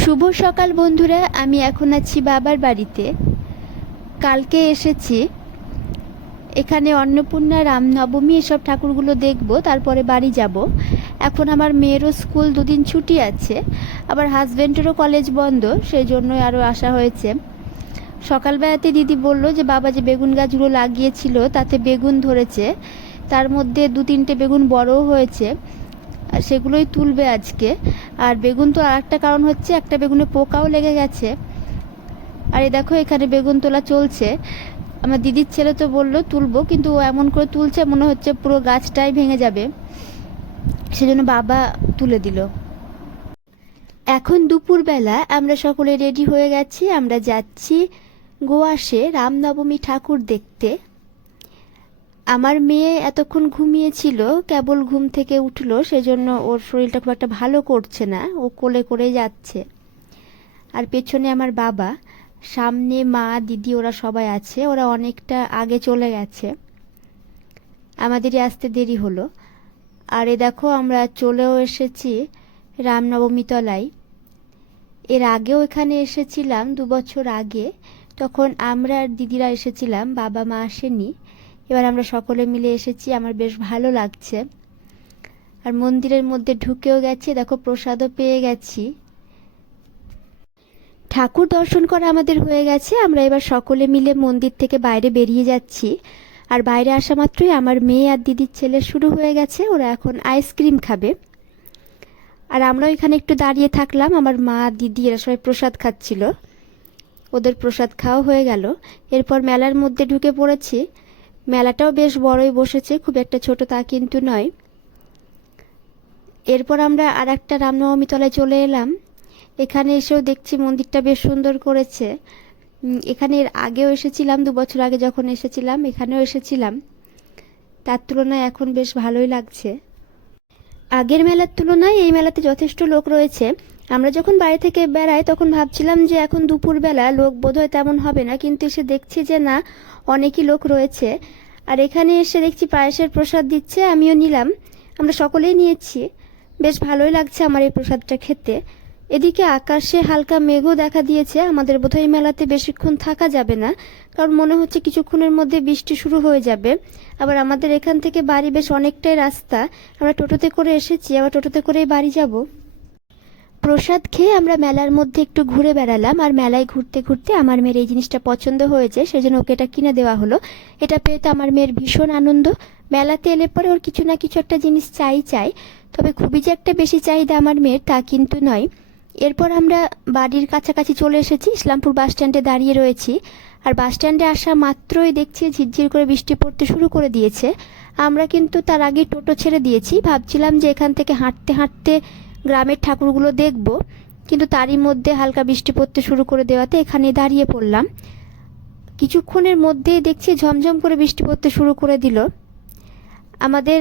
শুভ সকাল, বন্ধুরা। আমি এখন আছি বাবার বাড়িতে। কালকে এসেছি। এখানে অন্নপূর্ণা, রামনবমী এসব ঠাকুরগুলো দেখব, তারপরে বাড়ি যাব। এখন আমার মেয়েরও স্কুল দুদিন ছুটি আছে। আবার হাজব্যান্ডেরও কলেজ বন্ধ সেই জন্যই আরও আসা হয়েছে। সকালবেলাতে দিদি বলল যে, বাবা যে বেগুন গাছগুলো লাগিয়েছিল, তাতে বেগুন ধরেছে। তার মধ্যে দু তিনটে বেগুন বড়ও হয়েছে। সেগুলোই তুলবে আজকে। আর বেগুন তো আর একটা কারণ হচ্ছে, একটা বেগুনে পোকাও লেগে গেছে। আর এই দেখো, এখানে বেগুন তোলা চলছে। আমার দিদির ছেলে তো বলল, তুলবো। কিন্তু ও এমন করে তুলছে, মনে হচ্ছে পুরো গাছটাই ভেঙে যাবে। সেজন্য বাবা তুলে দিল। এখন দুপুরবেলা আমরা সকলে রেডি হয়ে গেছি। আমরা যাচ্ছি গোয়াসে রামনবমী ঠাকুর দেখতে। আমার মেয়ে এতক্ষণ ঘুমিয়েছিল, কেবল ঘুম থেকে উঠল, সেজন্য ওর শরীরটা খুব একটা ভালো করছে না, ও কোলে করে যাচ্ছে। আর পেছনে আমার বাবা, সামনে মা, দিদি, ওরা সবাই আছে, ওরা অনেকটা আগে চলে গেছে। আমাদেরই আসতে দেরি হলো। আর এ দেখো, আমরা চলেও এসেছি রামনবমী তলায় এর আগেও এখানে এসেছিলাম, দু বছর আগে। তখন আমরা আর দিদিরা এসেছিলাম বাবা মা আসেনি। এবার আমরা সকলে মিলে এসেছি, আমার বেশ ভালো লাগছে। আর মন্দিরের মধ্যে ঢুকেও গেছি, দেখো প্রসাদও পেয়ে গেছি। ঠাকুর দর্শন করা আমাদের হয়ে গেছে, আমরা এবার সকলে মিলে মন্দির থেকে বাইরে বেরিয়ে যাচ্ছি। আর বাইরে আসা মাত্রই আমার মেয়ে আর দিদির ছেলে শুরু হয়ে গেছে, ওরা এখন আইসক্রিম খাবে। আর আমরাও এখানে একটু দাঁড়িয়ে থাকলাম, আমার মা দিদি এরা সবাই প্রসাদ খাচ্ছিল। ওদের প্রসাদ খাওয়া হয়ে গেল। এরপর মেলার মধ্যে ঢুকে পড়েছি। মেলাটাও বেশ বড়ই বসেছে, খুব একটা ছোট তা কিন্তু নয়। এরপর আমরা আর একটা রামনবমী তলায় চলে এলাম। এখানে এসেও দেখছি মন্দিরটা বেশ সুন্দর করেছে। এখানে এর আগেও এসেছিলাম, দু বছর আগে যখন এসেছিলাম, এখানেও এসেছিলাম। তার তুলনায় এখন বেশ ভালোই লাগছে। আগের মেলার তুলনায় এই মেলাতে যথেষ্ট লোক রয়েছে। আমরা যখন বাড়ি থেকে বেড়াই, তখন ভাবছিলাম যে এখন দুপুরবেলা লোক বোধহয় তেমন হবে না, কিন্তু এসে দেখছি যে না, অনেকই লোক রয়েছে। আর এখানে এসে দেখছি পায়েসের প্রসাদ দিচ্ছে, আমিও নিলাম। আমরা সকলেই নিয়েছি। বেশ ভালোই লাগছে আমার এই প্রসাদটা খেতে। এদিকে আকাশে হালকা মেঘও দেখা দিয়েছে, আমাদের বোধহয় মেলাতে বেশিক্ষণ থাকা যাবে না, কারণ মনে হচ্ছে কিছুক্ষণের মধ্যে বৃষ্টি শুরু হয়ে যাবে। আবার আমাদের এখান থেকে বাড়ি বেশ অনেকটাই রাস্তা। আমরা টোটোতে করে এসেছি, আবার টোটোতে করেই বাড়ি যাব। প্রসাদ খেয়ে আমরা মেলার মধ্যে একটু ঘুরে বেড়ালাম আর মেলায় ঘুরতে ঘুরতে আমার মেয়ের এই জিনিসটা পছন্দ হয়েছে, সেজন্য ওকে এটা কিনে দেওয়া হলো। এটা পেয়ে তো আমার মেয়ের ভীষণ আনন্দ। মেলাতে এলে পরে ওর কিছু না কিছু একটা জিনিস চাই চাই, তবে খুবই যে একটা বেশি চাহিদা আমার মেয়ের তা কিন্তু নয়। এরপর আমরা বাড়ির কাছাকাছি চলে এসেছি, ইসলামপুর বাস স্ট্যান্ডে দাঁড়িয়ে রয়েছি। আর বাস স্ট্যান্ডে আসা মাত্রই দেখছি ঝিরঝির করে বৃষ্টি পড়তে শুরু করে দিয়েছে। আমরা কিন্তু তার আগে টোটো ছেড়ে দিয়েছি। ভাবছিলাম যে এখান থেকে হাঁটতে হাঁটতে গ্রামের ঠাকুরগুলো দেখব, কিন্তু তারই মধ্যে হালকা বৃষ্টি পড়তে শুরু করে দেওয়াতে এখানে দাঁড়িয়ে পড়লাম। কিছুক্ষণের মধ্যেই দেখছি ঝমঝম করে বৃষ্টি পড়তে শুরু করে দিল। আমাদের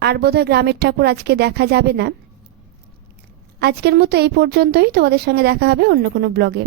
আর বোধহয় গ্রামের ঠাকুর আজকে দেখা যাবে না। আজকের মতো এই পর্যন্তই। তোমাদের সঙ্গে দেখা হবে অন্য কোনো ব্লগে।